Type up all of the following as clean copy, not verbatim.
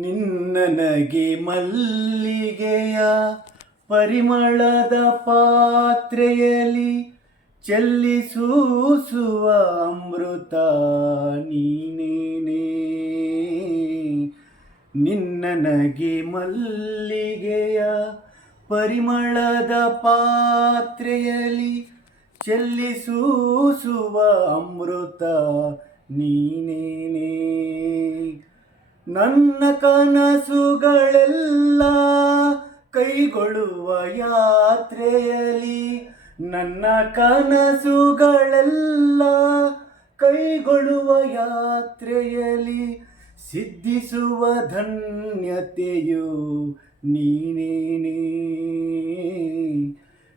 ನಿನ್ನನಗೆ ಮಲ್ಲಿಗೆಯ ಪರಿಮಳದ ಪಾತ್ರೆಯಲ್ಲಿ ಚೆಲ್ಲಿಸೂಸುವ ಅಮೃತ ನೀನೇನೇ. ನಿನ್ನನಗೆ ಮಲ್ಲಿಗೆಯ ಪರಿಮಳದ ಪಾತ್ರೆಯಲ್ಲಿ ಚೆಲ್ಲಿಸೂಸುವ ಅಮೃತ ನೀನೇನೇ. ನನ್ನ ಕನಸುಗಳೆಲ್ಲ ಕೈಗೊಳ್ಳುವ ಯಾತ್ರೆಯಲ್ಲಿ, ನನ್ನ ಕನಸುಗಳೆಲ್ಲ ಕೈಗೊಳ್ಳುವ ಯಾತ್ರೆಯಲ್ಲಿ ಸಿದ್ಧಿಸುವ ಧನ್ಯತೆಯು ನೀನೇನೇ.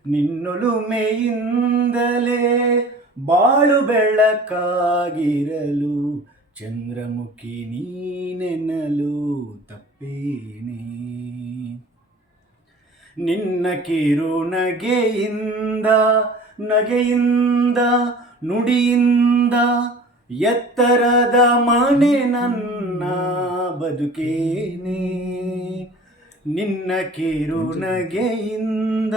ನಿನ್ನೊಲುಮೆಯಿಂದಲೇ ಬಾಳು ಬೆಳಕಾಗಿರಲು ಚಂದ್ರಮುಖಿ ನೀನೆನ್ನಲು ತಪ್ಪೇನೆ. ನಿನ್ನ ಕಿರು ನಗೆಯಿಂದ ನುಡಿಯಿಂದ ಎತ್ತರದ ಮನೆ ನನ್ನ ಬದುಕೇನೆ. ನಿನ್ನ ಕಿರು ನಗೆಯಿಂದ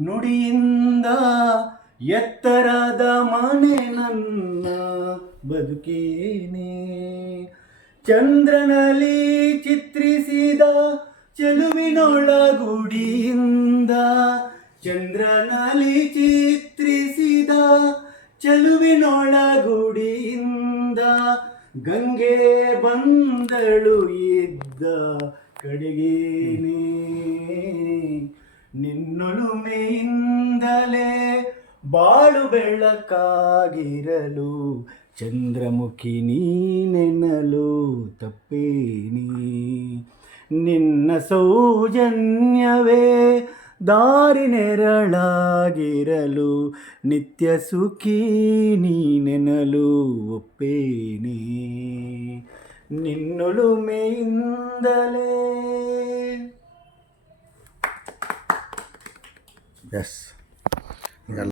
ನುಡಿಯಿಂದ ಎತ್ತರದ ಮನೆ ನನ್ನ ಬದುಕೇನೆ. ಚಂದ್ರನಲ್ಲಿ ಚಿತ್ರಿಸಿದ ಚೆಲುವಿನೊಳಗುಡಿಯಿಂದ, ಚಂದ್ರನಲ್ಲಿ ಚಿತ್ರಿಸಿದ ಚೆಲುವಿನೊಳಗುಡಿಯಿಂದ ಗಂಗೆ ಬಂದಳು ಇದ್ದ ಕಡೆಗೇನೆ. ನಿನ್ನೊಲುಮೆಯಿಂದಲೇ ಬಾಳು ಬೆಳಕಾಗಿರಲು ಚಂದ್ರಮುಖಿ ನೀನೆನ್ನಲು ತಪ್ಪೇನಿ. ನಿನ್ನ ಸೌಜನ್ಯವೇ ದಾರಿ ನೆರಳಾಗಿರಲು ನಿತ್ಯ ಸುಖಿ ನೀನೆನ್ನಲು ಒಪ್ಪೇನಿ. ನಿನ್ನೊಲುಮೆಯಿಂದಲೇ. ಎಸ್.